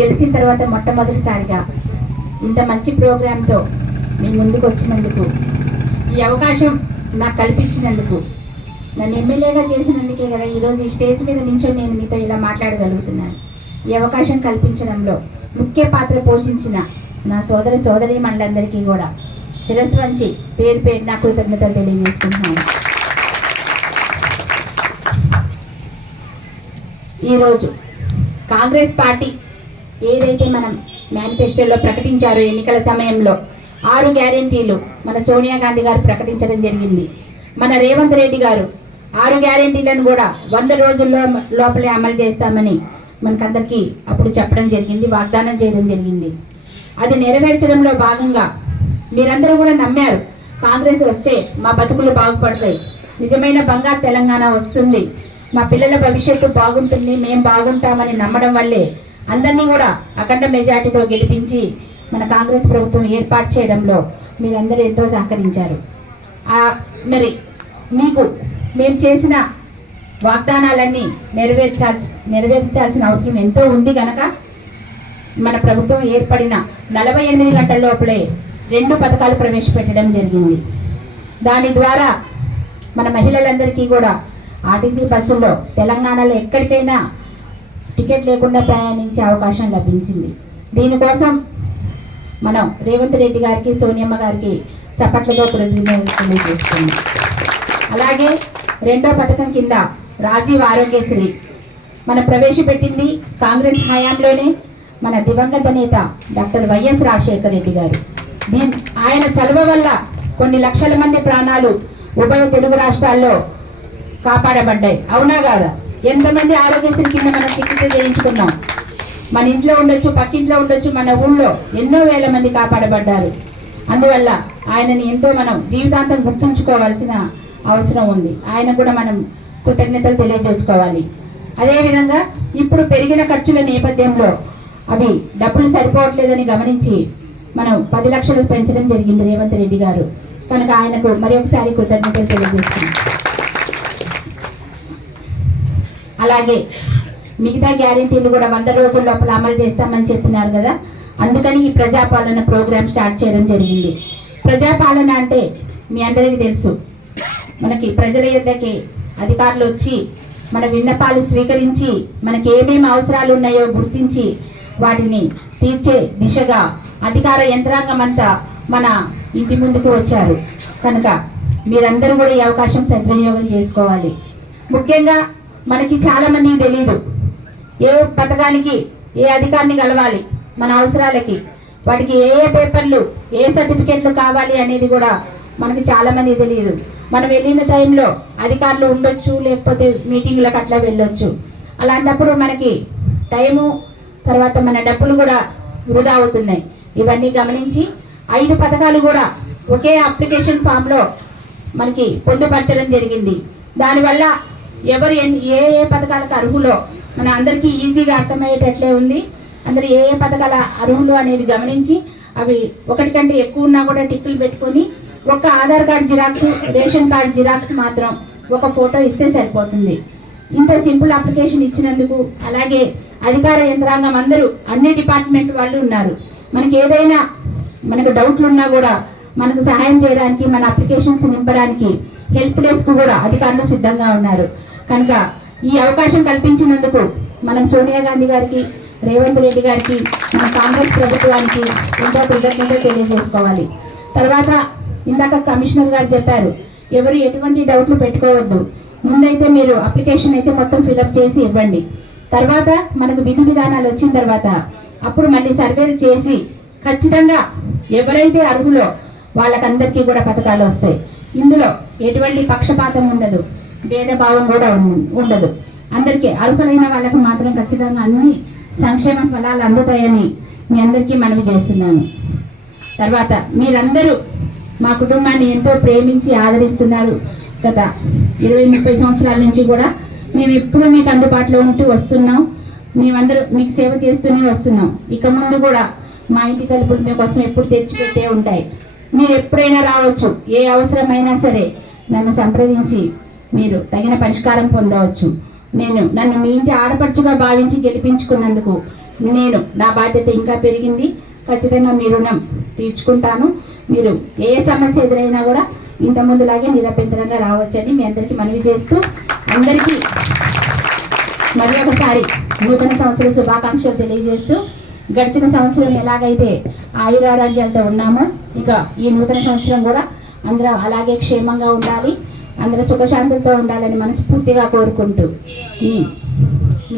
గెలిచిన తర్వాత మొట్టమొదటిసారిగా ఇంత మంచి ప్రోగ్రాంతో మీ ముందుకు వచ్చినందుకు, ఈ అవకాశం నాకు కల్పించినందుకు, నన్ను ఎమ్మెల్యేగా చేసినందుకే కదా ఈరోజు ఈ స్టేజ్ మీద నించొని నేను మీతో ఇలా మాట్లాడగలుగుతున్నాను. ఈ అవకాశం కల్పించడంలో ముఖ్య పాత్ర పోషించిన నా సోదరీమణులందరికీ కూడా శిరస్సు వంచి పేరు పేరు నా కృతజ్ఞతలు తెలియజేసుకుంటున్నాను. ఈరోజు కాంగ్రెస్ పార్టీ ఏదైతే మనం మేనిఫెస్టోలో ప్రకటించారో ఎన్నికల సమయంలో 6 గ్యారెంటీలు మన సోనియా గాంధీ గారు ప్రకటించడం జరిగింది. మన రేవంత్ రెడ్డి గారు 6 గ్యారెంటీలను కూడా 100 రోజుల్లో లోపలే అమలు చేస్తామని మనకందరికీ అప్పుడు చెప్పడం జరిగింది, వాగ్దానం చేయడం జరిగింది. అది నెరవేర్చడంలో భాగంగా మీరందరూ కూడా నమ్మారు, కాంగ్రెస్ వస్తే మా బతుకులు బాగుపడతాయి, నిజమైన బంగారు తెలంగాణ వస్తుంది, మా పిల్లల భవిష్యత్తు బాగుంటుంది, మేము బాగుంటామని నమ్మడం వల్లే అందరినీ కూడా అఖండ మెజార్టీతో గెలిపించి మన కాంగ్రెస్ ప్రభుత్వం ఏర్పాటు చేయడంలో మీరందరూ ఎంతో సహకరించారు. మరి మీకు మేము చేసిన వాగ్దానాలన్నీ నెరవేర్చాల్సిన అవసరం ఎంతో ఉంది కనుక మన ప్రభుత్వం ఏర్పడిన 48 గంటల లోపలే 2 పథకాలు ప్రవేశపెట్టడం జరిగింది. దాని ద్వారా మన మహిళలందరికీ కూడా ఆర్టీసీ బస్సుల్లో తెలంగాణలో ఎక్కడికైనా టికెట్ లేకుండా ప్రయాణించే అవకాశం లభించింది. దీనికోసం మనం రేవంత్ రెడ్డి గారికి, సోనియమ్మ గారికి చప్పట్లతో కృతజ్ఞతలు తెలియజేస్తున్నాం. అలాగే 2వ పథకం కింద రాజీవ్ ఆరోగ్యశ్రీ మనం ప్రవేశపెట్టింది కాంగ్రెస్ హయాంలోనే మన దివంగత నేత డాక్టర్ వైఎస్ రాజశేఖర రెడ్డి గారు. ఆయన చలువ వల్ల కొన్ని లక్షల మంది ప్రాణాలు ఉభయ తెలుగు రాష్ట్రాల్లో కాపాడబడ్డాయి. అవునా కాదా? ఎంతమంది ఆరోగ్యశ్రీ కింద మనం చికిత్స చేయించుకున్నాం. మన ఇంట్లో ఉండొచ్చు, పక్కింట్లో ఉండొచ్చు, మన ఊళ్ళో ఎన్నో వేల మంది కాపాడబడ్డారు. అందువల్ల ఆయనని ఎంతో మనం జీవితాంతం గుర్తుంచుకోవాల్సిన అవసరం ఉంది. ఆయన కూడా మనం కృతజ్ఞతలు తెలియజేసుకోవాలి. అదేవిధంగా ఇప్పుడు పెరిగిన ఖర్చుల నేపథ్యంలో అవి డబ్బులు సరిపోవట్లేదని గమనించి మనం 10 లక్షలు పెంచడం జరిగింది రేవంత్ రెడ్డి గారు. కనుక ఆయనకు మరి ఒకసారి కృతజ్ఞతలు తెలియజేస్తున్నాం. అలాగే మిగతా గ్యారెంటీలు కూడా 100 రోజుల లోపల అమలు చేస్తామని చెప్పినారు కదా, అందుకని ఈ ప్రజాపాలన ప్రోగ్రామ్ స్టార్ట్ చేయడం జరిగింది. ప్రజాపాలన అంటే మీ అందరికీ తెలుసు, మనకి ప్రజల యొద్దకి అధికారులు వచ్చి మన విన్నపాలు స్వీకరించి మనకి ఏమేమి అవసరాలు ఉన్నాయో గుర్తించి వాటిని తీర్చే దిశగా అధికార యంత్రాంగం అంతా మన ఇంటి ముందుకు వచ్చారు. కనుక మీరందరూ కూడా ఈ అవకాశం సద్వినియోగం చేసుకోవాలి. ముఖ్యంగా మనకి చాలా మందికి తెలియదు ఏ పథకానికి ఏ అధికారిని కలవాలి, మన అవసరాలకి వాటికి ఏ పేపర్లు ఏ సర్టిఫికెట్లు కావాలి అనేది కూడా మనకి చాలా మంది తెలియదు. మనం వెళ్ళిన టైంలో అధికారులు ఉండొచ్చు, లేకపోతే మీటింగ్లకు అట్లా వెళ్ళొచ్చు. అలాంటప్పుడు మనకి టైము తర్వాత మన డబ్బులు కూడా వృధా అవుతున్నాయి. ఇవన్నీ గమనించి 5 పథకాలు కూడా ఒకే అప్లికేషన్ ఫామ్లో మనకి పొందుపరచడం జరిగింది. దానివల్ల ఎవరు ఏ పథకాలకు అర్హులో మన అందరికీ ఈజీగా అర్థమయ్యేటట్లే ఉంది. అందరూ ఏ పథకాల అర్హులు అనేది గమనించి అవి ఒకటి కంటే ఎక్కువ ఉన్నా కూడా టిక్కులు పెట్టుకొని ఒక Aadhaar card xerox, ration card xerox మాత్రం ఒక ఫోటో ఇస్తే సరిపోతుంది. ఇంత సింపుల్ అప్లికేషన్ ఇచ్చినందుకు, అలాగే అధికార యంత్రాంగం అందరూ అన్ని డిపార్ట్మెంట్ వాళ్ళు ఉన్నారు. మనకి ఏదైనా మనకు డౌట్లు ఉన్నా కూడా మనకు సహాయం చేయడానికి, మన అప్లికేషన్స్ నింపడానికి హెల్ప్ డెస్క్ కూడా అధికారులు సిద్ధంగా ఉన్నారు. కనుక ఈ అవకాశం కల్పించినందుకు మనం సోనియా గాంధీ గారికి, రేవంత్ రెడ్డి గారికి, మన కాంగ్రెస్ ప్రభుత్వానికి ఎంతో కృతజ్ఞతలు తెలియజేసుకోవాలి. తర్వాత ఇందాక కమిషనర్ గారు చెప్పారు, ఎవరు ఎటువంటి డౌట్లు పెట్టుకోవద్దు, ముందైతే మీరు అప్లికేషన్ అయితే మొత్తం ఫిలప్ చేసి ఇవ్వండి. తర్వాత మనకు విధి విధానాలు వచ్చిన తర్వాత అప్పుడు మళ్ళీ సర్వేలు చేసి ఖచ్చితంగా ఎవరైతే అర్హులో వాళ్ళకందరికీ కూడా పథకాలు వస్తాయి. ఇందులో ఎటువంటి పక్షపాతం ఉండదు, భేదభావం కూడా ఉండదు. అందరికీ అర్హులైన వాళ్ళకు మాత్రం ఖచ్చితంగా అన్ని సంక్షేమ ఫలాలు అందుతాయని మీ అందరికీ మనవి చేస్తున్నాను. తర్వాత మీరందరూ మా కుటుంబాన్ని ఎంతో ప్రేమించి ఆదరిస్తున్నారు. గత 20-30 సంవత్సరాల నుంచి కూడా మేము ఎప్పుడు మీకు అందుబాటులో ఉంటూ వస్తున్నాం. మేమందరూ మీకు సేవ చేస్తూనే వస్తున్నాం. ఇక ముందు కూడా మా ఇంటి తలుపులు మీకోసం ఎప్పుడు తెచ్చిపెట్టే ఉంటాయి. మీరు ఎప్పుడైనా రావచ్చు, ఏ అవసరమైనా సరే నన్ను సంప్రదించి మీరు తగిన పరిష్కారం పొందవచ్చు. నన్ను మీ ఇంటి ఆడపడుచుగా భావించి గెలిపించుకున్నందుకు నేను నా బాధ్యత ఇంకా పెరిగింది. ఖచ్చితంగా మీ రుణం తీర్చుకుంటాను. మీరు ఏ సమస్య ఎదురైనా కూడా ఇంత ముందులాగే నిరభ్యంతరంగా రావచ్చని మీ అందరికీ మనవి చేస్తూ, అందరికీ మరి ఒకసారి నూతన సంవత్సర శుభాకాంక్షలు తెలియజేస్తూ, గడిచిన సంవత్సరం ఎలాగైతే ఆయురారోగ్యాలతో ఉన్నామో ఇక ఈ నూతన సంవత్సరం కూడా అందరూ అలాగే క్షేమంగా ఉండాలి, అందరూ సుఖశాంతులతో ఉండాలని మనస్ఫూర్తిగా కోరుకుంటూ మీ